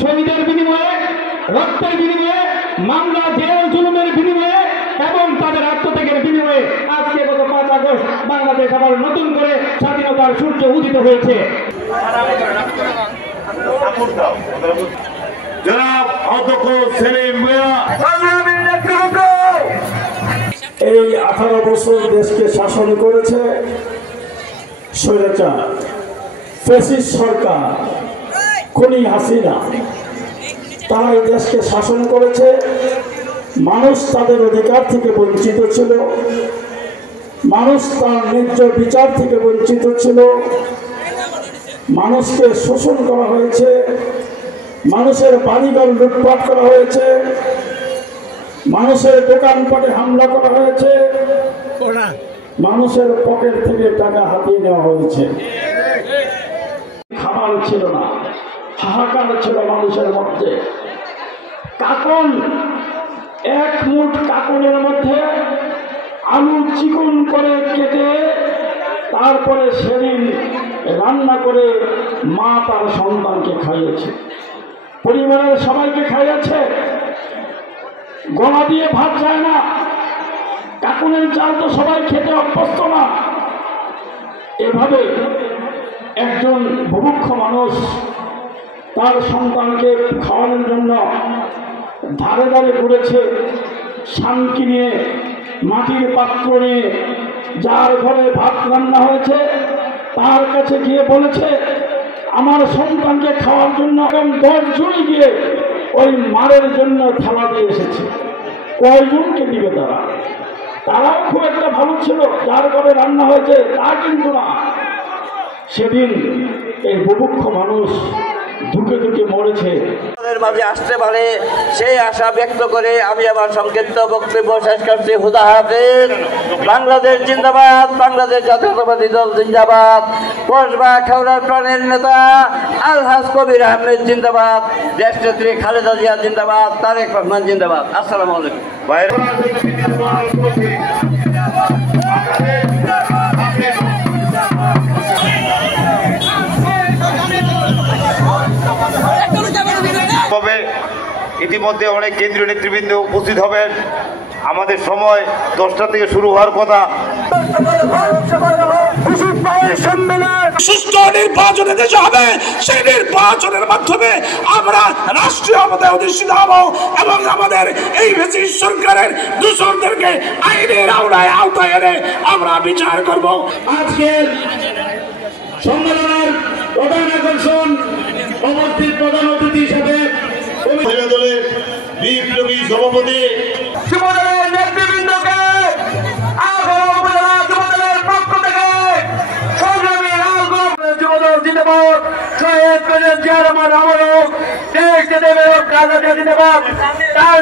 শহীদের বিনিময়ে, রক্তের বিনিময়ে, মামলা জেল জুলুমের বিনিময়ে এবং তাদের আত্মত্যাগের বিনিময়ে আজকে গত 5 আগস্ট বাংলাদেশ আবার নতুন করে স্বাধীনতার সূর্য উদিত হয়েছে। জনাব অধ্যক্ষ সেলিম মিয়া এই 18 বছর দেশকে শাসন করেছে স্বৈরাচার ফ্যাসিস্ট সরকার খুনি হাসিনা। তারা এই দেশকে শাসন করেছে, মানুষ তাদের অধিকার থেকে বঞ্চিত ছিল, মানুষ তার ন্যায্য বিচার থেকে বঞ্চিত ছিল, মানুষকে শোষণ করা হয়েছে, মানুষের বাড়িঘর লুটপাট করা হয়েছে, মানুষের দোকানপাটে হামলা করা হয়েছে, মানুষের পকেট থেকে টাকা হাতিয়ে নেওয়া হয়েছে। খাবার ছিল না, হাহাকার ছিল মানুষের মধ্যে। কাকন, এক মুঠ কাকনের মধ্যে আলু চিকন করে কেটে তারপরে সেদিন রান্না করে মা তার সন্তানকে খাইয়েছে, পরিবারের সবাইকে খাইয়েছে। গলা দিয়ে ভাত যায় না, কাকুনের চাল তো সবাই খেতে অভ্যস্ত না। এভাবে একজন বুভুক্ষ মানুষ তার সন্তানকে খাওয়ানোর জন্য ধারে ধারে ঘুরেছে, শানকি নিয়ে, মাটির পাত্র নিয়ে, যার ঘরে ভাত রান্না হয়েছে তার কাছে গিয়ে বলেছে আমার সন্তানকে খাওয়ার জন্য। এবং 10 জন গিয়ে ওই মারের জন্য থালা দিয়ে এসেছে। কয়জনকে দিবে তারা? তারাও খুব একটা ভালো ছিল, যার ঘরে রান্না হয়েছে তা কিন্তু না। সেদিন এই বুভুক্ষ মানুষ ধুকে ধুকে মরেছে। মাঝে আসতে পারে সেই আশা ব্যক্ত করে আমি আমার সংক্ষিপ্ত বক্তব্য শেষ করছি। হুদা হাফেজ। বাংলাদেশ জিন্দাবাদ, বাংলাদেশ জাতীয়তাবাদী দল জিন্দাবাদ, কসবা খাওড়ার প্রাণের নেতা আলহাজ কবির আহমেদ জিন্দাবাদ, দেশনেত্রী খালেদা জিয়া জিন্দাবাদ, তারেক রহমান জিন্দাবাদ। আসসালামু আলাইকুম। ইতিমধ্যে অনেক কেন্দ্রীয় নেতৃবৃন্দ উপস্থিত হবেন। আমাদের সময় 10টা থেকে শুরু হওয়ার কথা। সুষ্ঠু নির্বাচনে দেশে হবে, সেই নির্বাচনের মাধ্যমে আমরা রাষ্ট্রীয় ক্ষমতায় অধিষ্ঠিত হব এবং আমাদের এই ফ্যাসিস্ট সরকারের দূষণদেরকে আইনের আওতায় এনে আমরা বিচার করব। আজকের সম্মেলনের প্রধান আকর্ষণ, উপস্থিত প্রধান অতিথি হিসেবে দলের বিপ্লবী সভাপতি যুবদলের নেতৃবৃন্দকে যুবদলের পক্ষ থেকে সংগ্রামী যুবদল জিন্দাবাদ, শহীদ প্রেসিডেন্ট জিয়া রহমান আমল হোক, দেশ জিন্দাবাদ, জিন্দাবাদ, তার